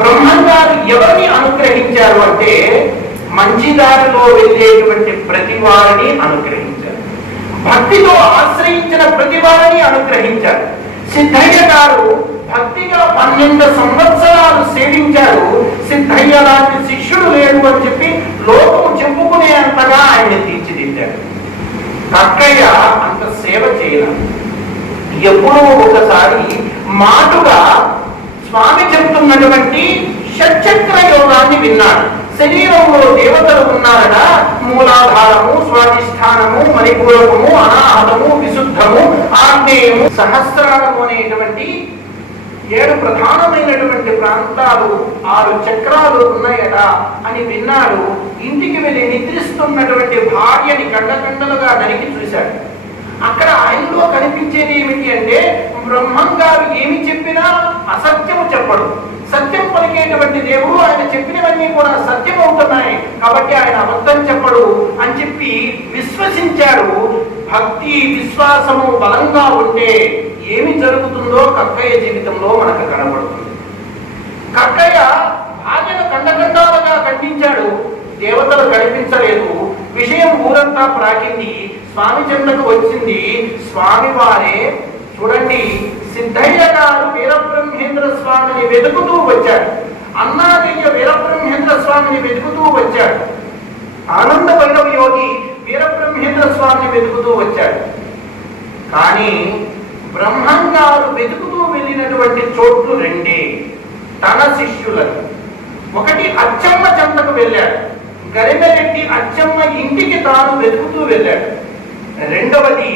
బ్రహ్మంగారు ఎవరిని అనుగ్రహించారు అంటే మంచి దారిలో వెళ్ళేటువంటి ప్రతి వారిని అనుగ్రహించారు, భక్తితో ఆశ్రయించిన ప్రతి వారిని అనుగ్రహించారు. సిద్ధయ్య గారు భక్తిగా 12 సంవత్సరాలు సేవించారు. సిద్ధయ్య లాంటి శిష్యుడు లేడు అని చెప్పి లోకము చెప్పుకునే అంతగా ఆయన్ని తీర్చిదిద్దాడు. కక్కయ్య అంత సేవ చేయలేదు. ఎప్పుడో ఒకసారి మాటుగా స్వామి చెప్తున్నటువంటి షట్చక్ర యోగాన్ని విన్నాడు. శరీరంలో దేవతలు ఉన్నారట. మూలాధారము, స్వాధిష్టానము, మణిపూరకము, అనాహతము, విశుద్ధము, ఆగ్నేయము, సహస్రారము అనేటువంటి 7 ప్రధానమైనటువంటి ప్రాంతాలు, 6 చక్రాలు ఉన్నాయట అని విన్నాడు. ఇంటికి వెళ్ళి నిద్రిస్తున్నటువంటి భార్యని కండకండలుగా నరికి చూశాడు. అక్కడ ఆయనలో కనిపించేది ఏమిటి అంటే బ్రహ్మంగారు ఏమి చెప్పినా అసత్యము చెప్పడు. సత్యం పలికేటువంటి దేవుడు, ఆయన చెప్పినవన్నీ కూడా సత్యం అవుతున్నాయి కాబట్టి ఆయన అబద్ధం చెప్పడు అని చెప్పి విశ్వసించాడు. భక్తి విశ్వాసము బలంగా ఉంటే ఏమి జరుగుతుందో కక్కయ్య జీవితంలో మనకు కనబడుతుంది. కక్కయ్య భార్యను కండకండాలుగా ఖండించాడు, దేవతలు కనిపించలేదు. విషయం ఊరంతా ప్రాకింది, స్వామి చెంతకు వచ్చింది. స్వామి వారే చూడండి, సిద్ధయ్య గారు వీరబ్రహ్మేంద్ర స్వామిని వెతుకుతూ వచ్చాడు. అన్నాదయ్య వీరబ్రహ్మేంద్ర స్వామిని వెతుకుతూ వచ్చాడు. ఆనంద భైరవ యోగి వీరబ్రహ్మేంద్ర స్వామిని వెతుకుతూ వచ్చాడు. కానీ బ్రహ్మంగారు వెతుకుతూ వెళ్ళినటువంటి చోట్లు 2 తన శిష్యులను. ఒకటి అచ్చమ్మ చెంతకు వెళ్ళాడు, గరిమెరెడ్డి అచ్చమ్మ ఇంటికి తాను వెతుకుతూ వెళ్ళాడు. రెండవది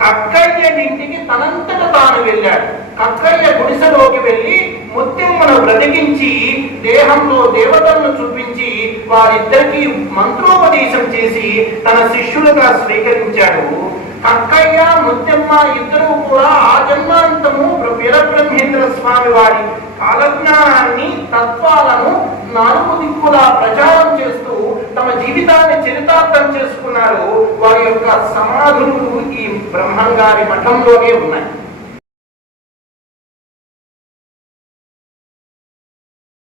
కక్కయ్య ఇంటికి తనంతట తాను వెళ్ళాడు. కక్కయ్య గుడిసెలోకి వెళ్ళి ముత్యమ్మను బ్రతికించి దేహంలో దేవతలను చూపించి వారిద్దరికీ మంత్రోపదేశం చేసి తన శిష్యులుగా స్వీకరించాడు. కక్కయ్య ముత్యమ్మ ఇద్దరు కూడా ఆ జన్మాంతము వీరబ్రహ్మేంద్ర స్వామి వారి కాలజ్ఞానాన్ని, తత్వాలను 4 దిక్కులా ప్రచారం చేస్తూ తమ జీవితాన్ని చరితార్థం చేసుకున్నారు. వారి యొక్క సమాధులు ఈ బ్రహ్మంగారి మఠంలోనే ఉన్నాయి.